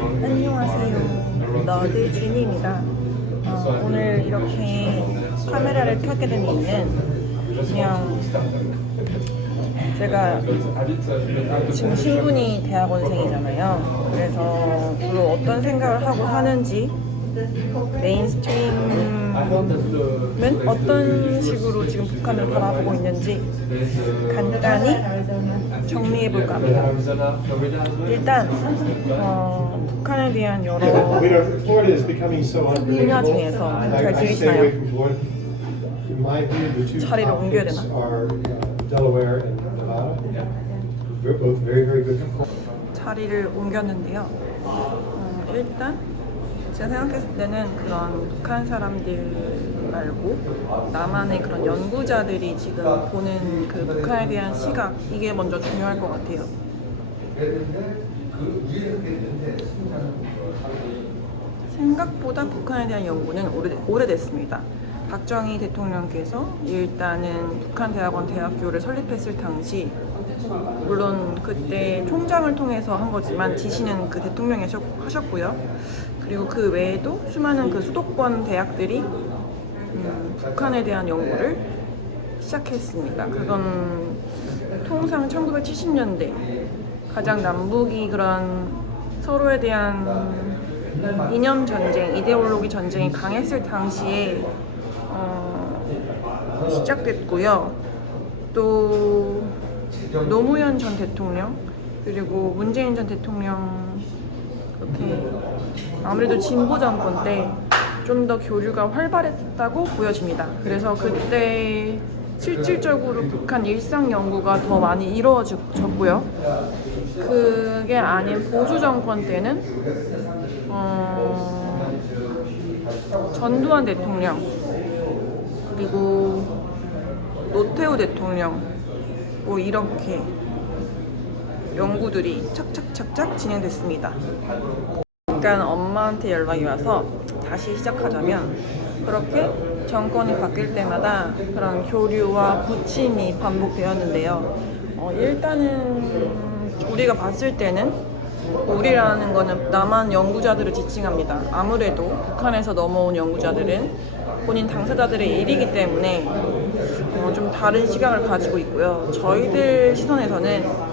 안녕하세요. 너드 준입니다. 오늘 이렇게 카메라를 켜게 된 이유는 그냥 제가 지금 신분이 대학원생이잖아요. 그래서 주로 어떤 생각을 하고 사는지, 메인스트림은 어떤 식으로 지금 북한을 바라보고 있는지 간단히 정리해볼까 합니다. 일단 북한에 대한 여러 분야 중에서 잘 들리시나요? 자리를 옮겨야 되나? 자리를 옮겼는데요. 일단 제가 생각했을 때는 그런 북한 사람들 말고 남한의 그런 연구자들이 지금 보는 그 북한에 대한 시각, 이게 먼저 중요할 것 같아요. 생각보다 북한에 대한 연구는 오래됐습니다. 박정희 대통령께서 일단은 북한대학원 대학교를 설립했을 당시, 물론 그때 총장을 통해서 한 거지만 지시는 그 대통령이 하셨고요. 그리고 그 외에도 수많은 그 수도권 대학들이 북한에 대한 연구를 시작했습니다. 그건 통상 1970년대 가장 남북이 그런 서로에 대한 이념 전쟁, 이데올로기 전쟁이 강했을 당시에 시작됐고요. 또 노무현 전 대통령 그리고 문재인 전 대통령 이렇게 아무래도 진보 정권 때 좀 더 교류가 활발했다고 보여집니다. 그래서 그때 실질적으로 북한 일상 연구가 더 많이 이루어졌고요. 그게 아닌 보수 정권 때는 전두환 대통령 그리고 노태우 대통령 뭐 이렇게 연구들이 착착착착 진행됐습니다. 잠깐 엄마한테 연락이 와서 다시 시작하자면, 그렇게 정권이 바뀔 때마다 그런 교류와 부침이 반복되었는데요. 일단은 우리가 봤을 때는, 우리라는 거는 남한 연구자들을 지칭합니다. 아무래도 북한에서 넘어온 연구자들은 본인 당사자들의 일이기 때문에 좀 다른 시각을 가지고 있고요. 저희들 시선에서는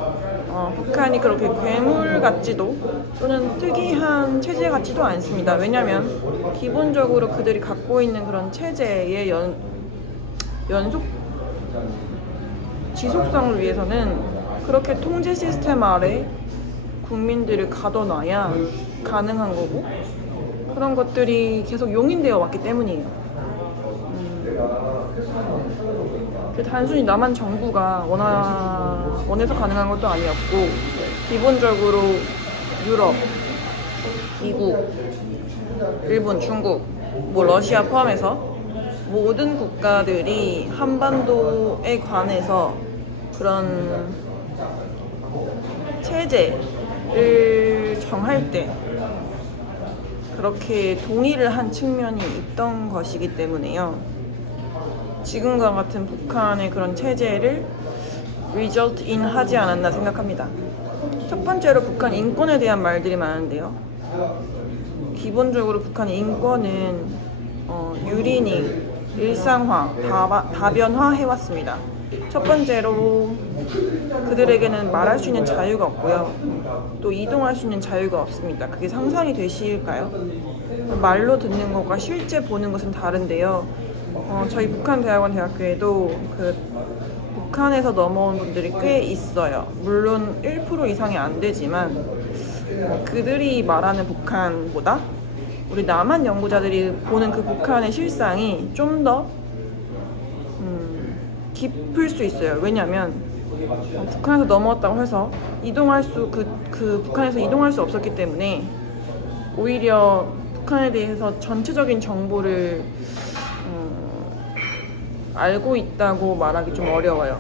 북한이 그렇게 괴물 같지도 또는 특이한 체제 같지도 않습니다. 왜냐하면 기본적으로 그들이 갖고 있는 그런 체제의 연속 지속성을 위해서는 그렇게 통제 시스템 아래 국민들을 가둬놔야 가능한 거고, 그런 것들이 계속 용인되어 왔기 때문이에요. 단순히 남한 정부가 원해서 가능한 것도 아니었고, 기본적으로 유럽, 미국, 일본, 중국, 뭐 러시아 포함해서 모든 국가들이 한반도에 관해서 그런 체제를 정할 때 그렇게 동의를 한 측면이 있던 것이기 때문에요. 지금과 같은 북한의 그런 체제를 result in 하지 않았나 생각합니다. 첫 번째로 북한 인권에 대한 말들이 많은데요. 기본적으로 북한 인권은 유린이 일상화, 다변화 해왔습니다. 첫 번째로 그들에게는 말할 수 있는 자유가 없고요. 또 이동할 수 있는 자유가 없습니다. 그게 상상이 되실까요? 말로 듣는 것과 실제 보는 것은 다른데요. 저희 북한대학원 대학교에도 그 북한에서 넘어온 분들이 꽤 있어요. 물론 1% 이상이 안 되지만 그들이 말하는 북한보다 우리 남한 연구자들이 보는 그 북한의 실상이 좀 더 깊을 수 있어요. 왜냐하면 북한에서 넘어왔다고 해서 그 북한에서 이동할 수 없었기 때문에 오히려 북한에 대해서 전체적인 정보를 알고 있다고 말하기 좀 어려워요.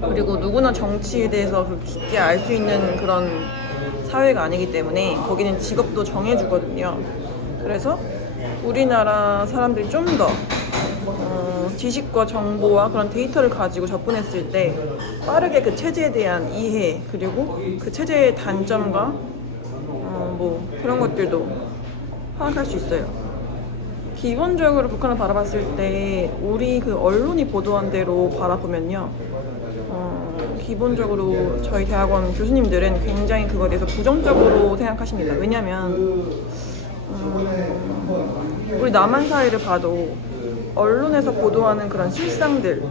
그리고 누구나 정치에 대해서 깊게 알 수 있는 그런 사회가 아니기 때문에 거기는 직업도 정해주거든요. 그래서 우리나라 사람들이 좀 더 지식과 정보와 그런 데이터를 가지고 접근했을 때 빠르게 그 체제에 대한 이해, 그리고 그 체제의 단점과 정보 그런 것들도 파악할 수 있어요. 기본적으로 북한을 바라봤을 때 우리 그 언론이 보도한 대로 바라보면요, 기본적으로 저희 대학원 교수님들은 굉장히 그거에 대해서 부정적으로 생각하십니다. 왜냐하면 우리 남한 사회를 봐도 언론에서 보도하는 그런 실상들,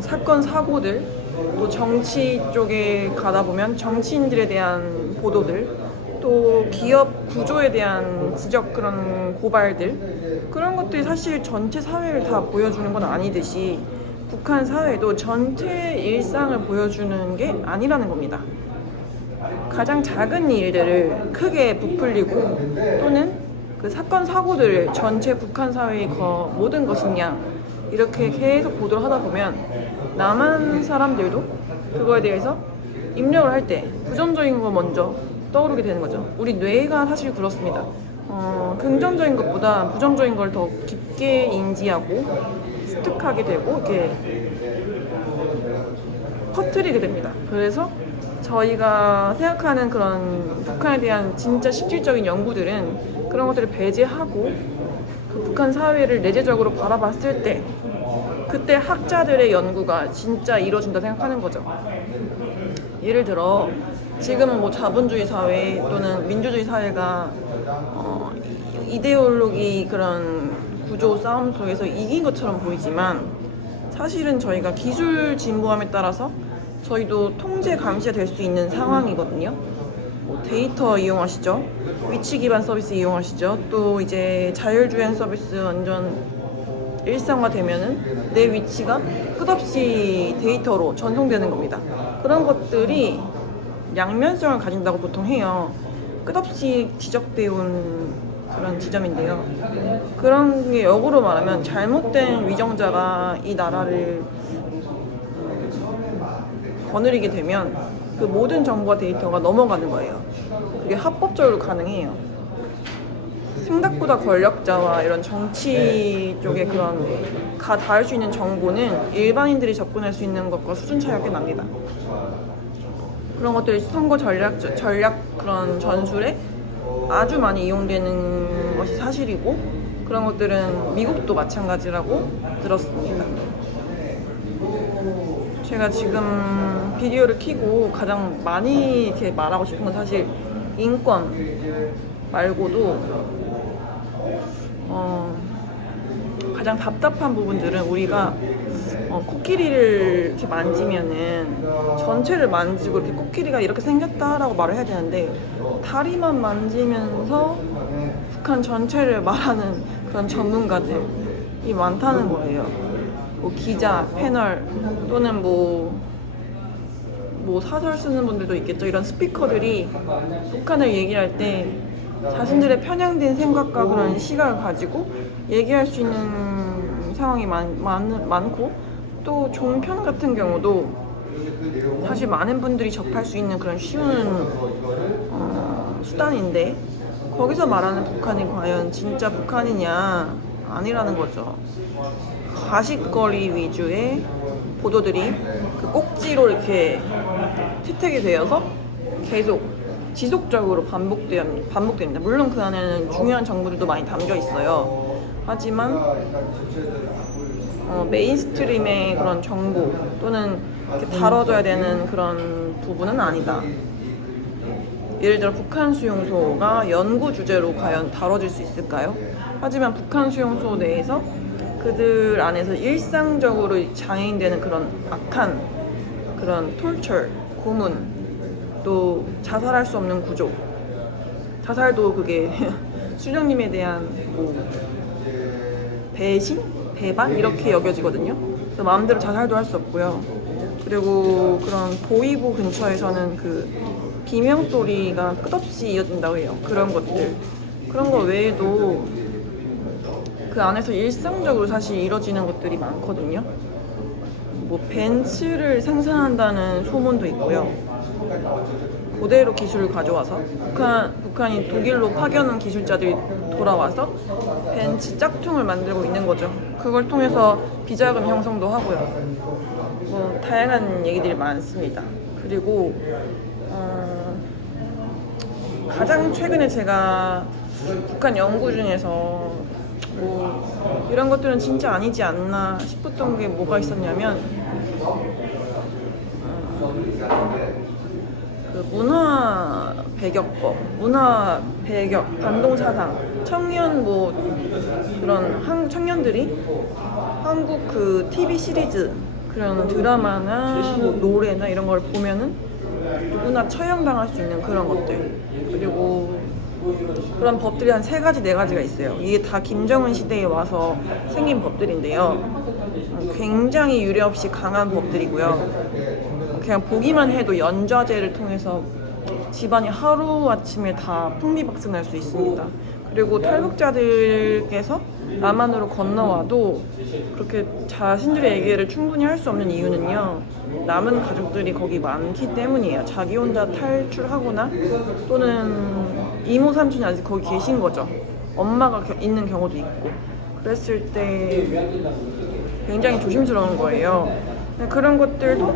사건 사고들, 또 정치 쪽에 가다 보면 정치인들에 대한 보도들, 또 기업 구조에 대한 지적 그런 고발들, 그런 것들이 사실 전체 사회를 다 보여주는 건 아니듯이 북한 사회도 전체 일상을 보여주는 게 아니라는 겁니다. 가장 작은 일들을 크게 부풀리고 또는 그 사건 사고들을 전체 북한 사회의 모든 것이냐 이렇게 계속 보도를 하다 보면 남한 사람들도 그거에 대해서 입력을 할 때 부정적인 거 먼저 떠오르게 되는 거죠. 우리 뇌가 사실 그렇습니다. 긍정적인 것보다 부정적인 걸 더 깊게 인지하고 습득하게 되고 이렇게 퍼뜨리게 됩니다. 그래서 저희가 생각하는 그런 북한에 대한 진짜 실질적인 연구들은 그런 것들을 배제하고 그 북한 사회를 내재적으로 바라봤을 때 그때 학자들의 연구가 진짜 이루어진다 생각하는 거죠. 예를 들어 지금은 뭐 자본주의 사회 또는 민주주의 사회가 이데올로기 그런 구조 싸움 속에서 이긴 것처럼 보이지만 사실은 저희가 기술 진보함에 따라서 저희도 통제 감시가 될 수 있는 상황이거든요. 뭐 데이터 이용하시죠, 위치 기반 서비스 이용하시죠, 또 이제 자율주행 서비스 완전 일상화되면은 내 위치가 끝없이 데이터로 전송되는 겁니다. 그런 것들이 양면성을 가진다고 보통 해요. 끝없이 지적되어 온 그런 지점인데요. 그런 게 역으로 말하면 잘못된 위정자가 이 나라를 거느리게 되면 그 모든 정보와 데이터가 넘어가는 거예요. 그게 합법적으로 가능해요. 생각보다 권력자와 이런 정치 쪽에 그런 닿을 수 있는 정보는 일반인들이 접근할 수 있는 것과 수준 차이가 꽤 납니다. 그런 것들이 선거 전략 그런 전술에 아주 많이 이용되는 것이 사실이고 그런 것들은 미국도 마찬가지라고 들었습니다. 제가 지금 비디오를 켜고 가장 많이 이렇게 말하고 싶은 건 사실 인권 말고도 가장 답답한 부분들은 우리가 코끼리를 이렇게 만지면은 전체를 만지고 이렇게 코끼리가 이렇게 생겼다라고 말을 해야 되는데 다리만 만지면서 북한 전체를 말하는 그런 전문가들이 많다는 거예요. 뭐 기자, 패널 또는 뭐 사설 쓰는 분들도 있겠죠. 이런 스피커들이 북한을 얘기할 때 자신들의 편향된 생각과 그런 시각을 가지고 얘기할 수 있는 상황이 많고 또 종편 같은 경우도 사실 많은 분들이 접할 수 있는 그런 쉬운 수단인데 거기서 말하는 북한이 과연 진짜 북한이냐 아니라는 거죠. 가십거리 위주의 보도들이 그 꼭지로 이렇게 채택이 되어서 계속 지속적으로 반복됩니다. 물론 그 안에는 중요한 정보들도 많이 담겨 있어요. 하지만 메인스트림의 그런 정보 또는 이렇게 다뤄져야 되는 그런 부분은 아니다. 예를 들어 북한 수용소가 연구 주제로 과연 다뤄질 수 있을까요? 하지만 북한 수용소 내에서 그들 안에서 일상적으로 장애인되는 그런 악한 그런 톨처, 고문, 또 자살할 수 없는 구조, 자살도 그게 수령님에 대한 뭐 배신? 배반? 이렇게 여겨지거든요. 그래서 마음대로 자살도 할 수 없고요. 그리고 그런 보이부 근처에서는 그 비명 소리가 끝없이 이어진다고 해요. 그런 것들. 그런 거 외에도 그 안에서 일상적으로 사실 이루어지는 것들이 많거든요. 뭐 벤츠를 생산한다는 소문도 있고요. 그대로 기술을 가져와서 북한이 독일로 파견한 기술자들이 돌아와서 벤츠 짝퉁을 만들고 있는 거죠. 그걸 통해서 비자금 형성도 하고요. 뭐 다양한 얘기들이 많습니다. 그리고 가장 최근에 제가 북한 연구 중에서 뭐 이런 것들은 진짜 아니지 않나 싶었던 게 뭐가 있었냐면 그 문화 배격법, 문화 배격, 반동사상, 청년 뭐 그런 청년들이 한국 그 TV 시리즈 그런 드라마나 뭐 노래나 이런 걸 보면은 누구나 처형당할 수 있는 그런 것들, 그리고 그런 법들이 한 3가지, 4가지가 있어요. 이게 다 김정은 시대에 와서 생긴 법들인데요. 굉장히 유례없이 강한 법들이고요. 그냥 보기만 해도 연좌제를 통해서 집안이 하루아침에 다 풍비박산날 수 있습니다. 그리고 탈북자들께서 남한으로 건너와도 그렇게 자신들의 얘기를 충분히 할 수 없는 이유는요, 남은 가족들이 거기 많기 때문이에요. 자기 혼자 탈출하거나 또는 이모 삼촌이 아직 거기 계신 거죠. 엄마가 있는 경우도 있고. 그랬을 때 굉장히 조심스러운 거예요. 그런 것들도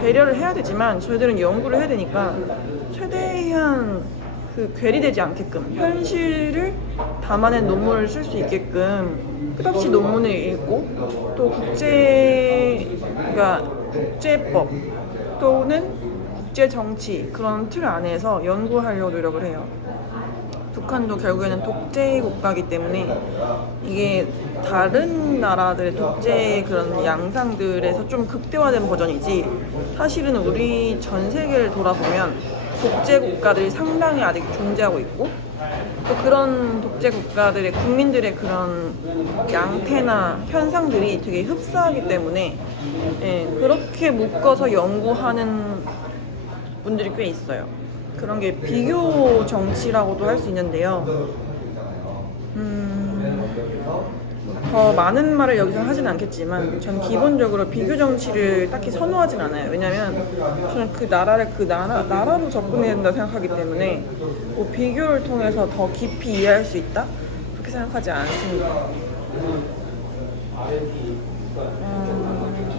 배려를 해야 되지만 저희들은 연구를 해야 되니까 최대한 그 괴리되지 않게끔 현실을 담아낸 논문을 쓸 수 있게끔 끝없이 논문을 읽고 또 그러니까 국제법 또는 국제정치 그런 틀 안에서 연구하려고 노력을 해요. 북한도 결국에는 독재 국가이기 때문에 이게 다른 나라들의 독재 그런 양상들에서 좀 극대화된 버전이지, 사실은 우리 전 세계를 돌아보면 독재 국가들이 상당히 아직 존재하고 있고 또 그런 독재 국가들의 국민들의 그런 양태나 현상들이 되게 흡사하기 때문에 그렇게 묶어서 연구하는 분들이 꽤 있어요. 그런 게 비교 정치라고도 할 수 있는데요. 더 많은 말을 여기서 하진 않겠지만 전 기본적으로 비교 정치를 딱히 선호하진 않아요. 왜냐면 저는 그 나라를 나라로 접근해야 된다고 생각하기 때문에 뭐 비교를 통해서 더 깊이 이해할 수 있다? 그렇게 생각하지 않습니다.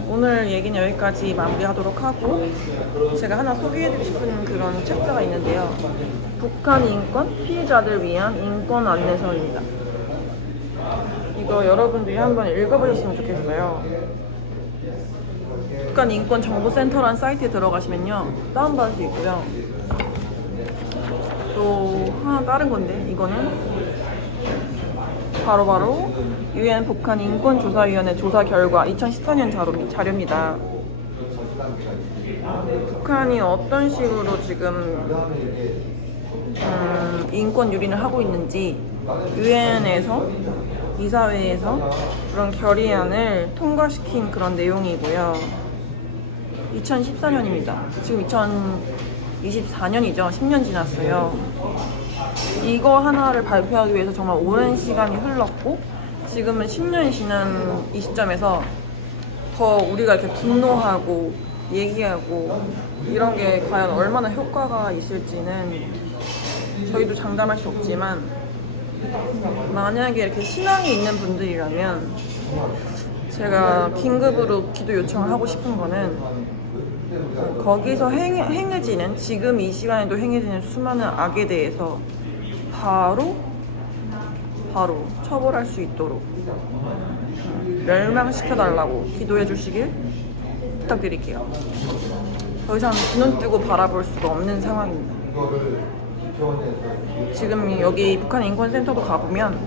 오늘 얘기는 여기까지 마무리하도록 하고, 제가 하나 소개해드리고 싶은 그런 책자가 있는데요. 북한 인권 피해자들 위한 인권 안내서입니다. 이거 여러분들이 한번 읽어보셨으면 좋겠어요. 북한 인권 정보센터라는 사이트에 들어가시면요, 다운받을 수 있고요. 또 하나 다른 건데, 이거는 바로 UN 북한 인권조사위원회 조사 결과 2014년 자료입니다. 북한이 어떤 식으로 지금 인권 유린을 하고 있는지 UN에서 이사회에서 그런 결의안을 통과시킨 그런 내용이고요. 2014년입니다. 지금 2024년이죠. 10년 지났어요. 이거 하나를 발표하기 위해서 정말 오랜 시간이 흘렀고, 지금은 10년이 지난 이 시점에서 더 우리가 이렇게 분노하고 얘기하고 이런 게 과연 얼마나 효과가 있을지는 저희도 장담할 수 없지만, 만약에 이렇게 신앙이 있는 분들이라면 제가 긴급으로 기도 요청을 하고 싶은 거는 거기서 행해지는, 지금 이 시간에도 행해지는 수많은 악에 대해서 바로 처벌할 수 있도록 멸망시켜달라고 기도해 주시길 부탁드릴게요. 더 이상 눈 뜨고 바라볼 수가 없는 상황입니다. 지금 여기 북한 인권센터도 가보면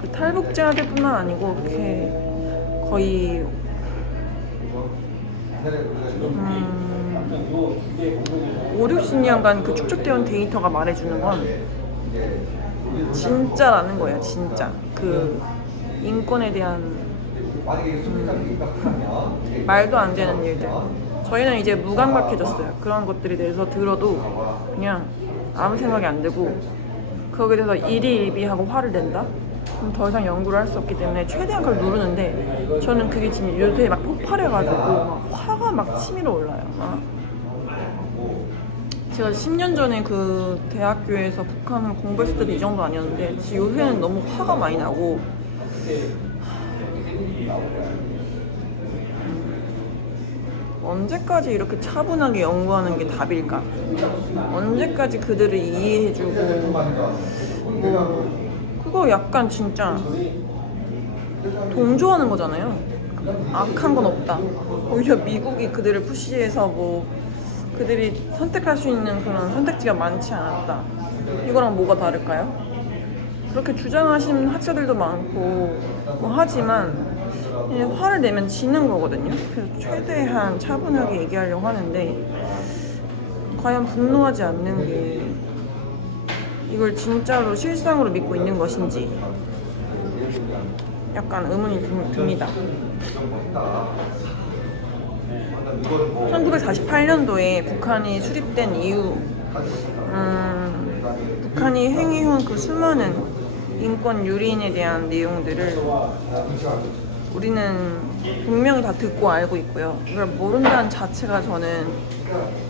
그 탈북자들뿐만 아니고 이렇게 거의 50-60년간 그 축적되어 온 데이터가 말해주는 건 진짜라는 거예요. 진짜 그 인권에 대한 말도 안 되는 일들, 저희는 이제 무감각해졌어요. 그런 것들에 대해서 들어도 그냥 아무 생각이 안 들고, 거기에 대해서 일희일비하고 화를 낸다? 그럼 더 이상 연구를 할 수 없기 때문에 최대한 그걸 누르는데, 저는 그게 지금 요새 막 폭발해가지고 막 화가 막 치밀어 올라요. 제가 10년 전에 그 대학교에서 북한을 공부했을 때도 이 정도 아니었는데 요새는 너무 화가 많이 나고, 언제까지 이렇게 차분하게 연구하는 게 답일까? 언제까지 그들을 이해해주고 뭐 그거 약간 진짜 동조하는 거잖아요. 악한 건 없다. 오히려 미국이 그들을 푸시해서 뭐 그들이 선택할 수 있는 그런 선택지가 많지 않았다. 이거랑 뭐가 다를까요? 그렇게 주장하시는 학자들도 많고 뭐 하지만 화를 내면 지는 거거든요. 그래서 최대한 차분하게 얘기하려고 하는데 과연 분노하지 않는 게 이걸 진짜로 실상으로 믿고 있는 것인지 약간 의문이 듭니다. 1948년도에 북한이 수립된 이후 북한이 행해온 그 수많은 인권 유린에 대한 내용들을 우리는 분명히 다 듣고 알고 있고요. 이걸 모른다는 자체가 저는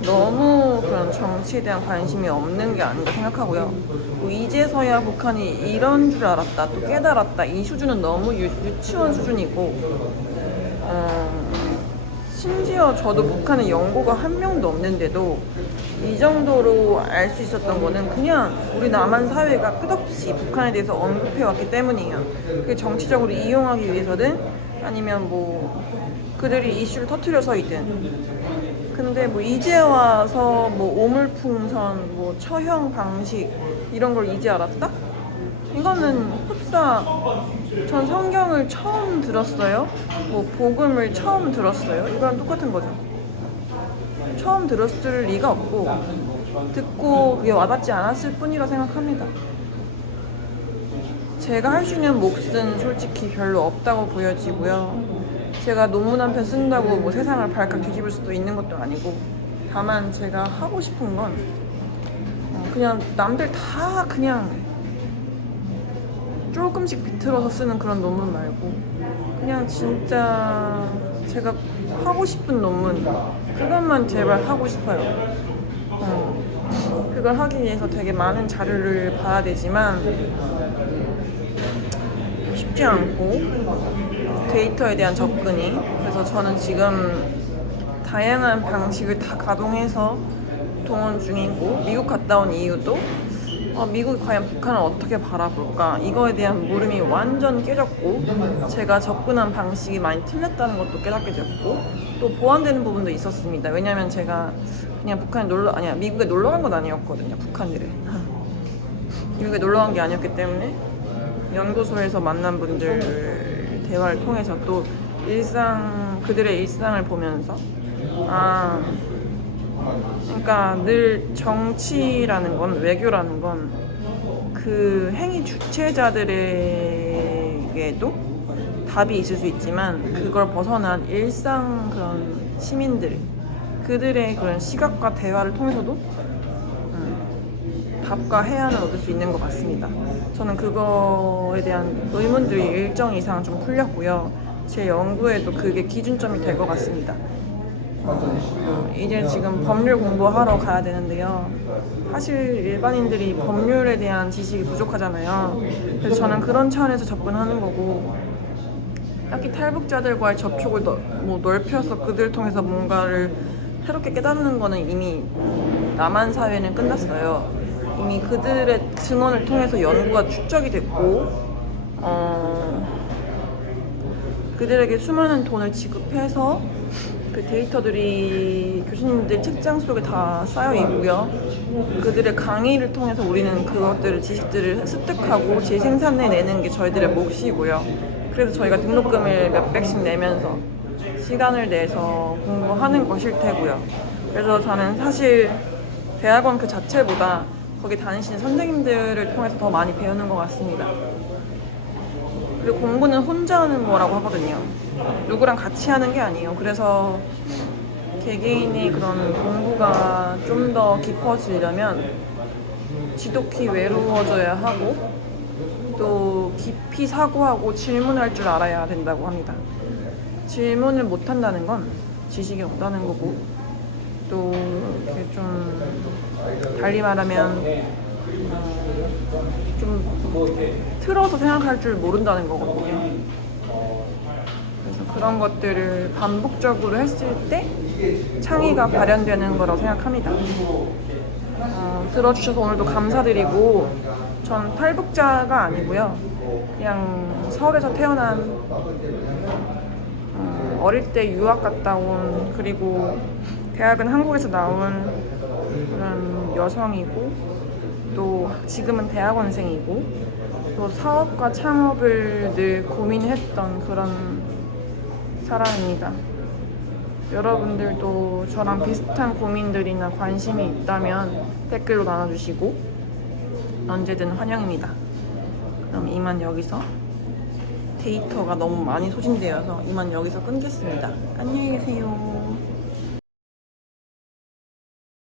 너무 그런 정치에 대한 관심이 없는 게 아닌가 생각하고요. 뭐 이제서야 북한이 이런 줄 알았다, 또 깨달았다, 이 수준은 너무 유치원 수준이고 심지어 저도 북한에 연고가 한 명도 없는데도 이 정도로 알 수 있었던 거는 그냥 우리 남한 사회가 끝없이 북한에 대해서 언급해왔기 때문이에요. 그게 정치적으로 이용하기 위해서든 아니면 뭐 그들이 이슈를 터트려서이든. 근데 뭐 이제 와서 뭐 오물풍선, 뭐 처형 방식 이런 걸 이제 알았다? 이거는 흡사 전 성경을 처음 들었어요. 뭐 복음을 처음 들었어요. 이거랑 똑같은 거죠. 처음 들었을 리가 없고 듣고 그게 와닿지 않았을 뿐이라 생각합니다. 제가 할 수 있는 몫은 솔직히 별로 없다고 보여지고요. 제가 논문 한 편 쓴다고 뭐 세상을 발칵 뒤집을 수도 있는 것도 아니고 다만 제가 하고 싶은 건 그냥 남들 다 그냥 조금씩 비틀어서 쓰는 그런 논문 말고 그냥 진짜 제가 하고 싶은 논문 그것만 제발 하고 싶어요. 그걸 하기 위해서 되게 많은 자료를 봐야 되지만 쉽지 않고 데이터에 대한 접근이 그래서 저는 지금 다양한 방식을 다 가동해서 동원 중이고 미국 갔다 온 이유도 미국이 과연 북한을 어떻게 바라볼까 이거에 대한 물음이 완전 깨졌고 제가 접근한 방식이 많이 틀렸다는 것도 깨닫게 됐고 또 보완되는 부분도 있었습니다. 왜냐면 제가 그냥 미국에 놀러 간 건 아니었거든요. 북한들에 미국에 놀러 간 게 아니었기 때문에 연구소에서 만난 분들 대화를 통해서 또 그들의 일상을 보면서 그러니까 늘 정치라는 건 외교라는 건 그 행위 주체자들에게도 답이 있을 수 있지만 그걸 벗어난 일상 그런 시민들 그들의 그런 시각과 대화를 통해서도 답과 해안을 얻을 수 있는 것 같습니다. 저는 그거에 대한 의문들이 일정 이상 좀 풀렸고요. 제 연구에도 그게 기준점이 될 것 같습니다. 이제 지금 법률 공부하러 가야 되는데요. 사실 일반인들이 법률에 대한 지식이 부족하잖아요. 그래서 저는 그런 차원에서 접근하는 거고 딱히 탈북자들과의 접촉을 넓혀서 그들 통해서 뭔가를 새롭게 깨닫는 거는 이미 남한 사회는 끝났어요. 이미 그들의 증언을 통해서 연구가 축적이 됐고 그들에게 수많은 돈을 지급해서 그 데이터들이 교수님들 책장 속에 다 쌓여 있고요. 그들의 강의를 통해서 우리는 그것들을 지식들을 습득하고 재생산해내는 게 저희들의 몫이고요. 그래서 저희가 등록금을 몇백씩 내면서 시간을 내서 공부하는 것일 테고요. 그래서 저는 사실 대학원 그 자체보다 거기 다니시는 선생님들을 통해서 더 많이 배우는 것 같습니다. 그리고 공부는 혼자 하는 거라고 하거든요. 누구랑 같이 하는 게 아니에요. 그래서 개개인의 그런 공부가 좀 더 깊어지려면 지독히 외로워져야 하고 또 깊이 사고하고 질문할 줄 알아야 된다고 합니다. 질문을 못 한다는 건 지식이 없다는 거고 또 이렇게 좀 달리 말하면 좀 틀어서 생각할 줄 모른다는 거거든요. 그래서 그런 것들을 반복적으로 했을 때 창의가 발현되는 거라고 생각합니다. 들어주셔서 오늘도 감사드리고, 전 탈북자가 아니고요. 그냥 서울에서 태어난 어릴 때 유학 갔다 온, 그리고 대학은 한국에서 나온 그런 여성이고, 또 지금은 대학원생이고, 또 사업과 창업을 늘 고민했던 그런 사람입니다. 여러분들도 저랑 비슷한 고민들이나 관심이 있다면 댓글로 나눠주시고 언제든 환영입니다. 그럼 이만 여기서, 데이터가 너무 많이 소진되어서 이만 여기서 끊겠습니다. 안녕히 계세요.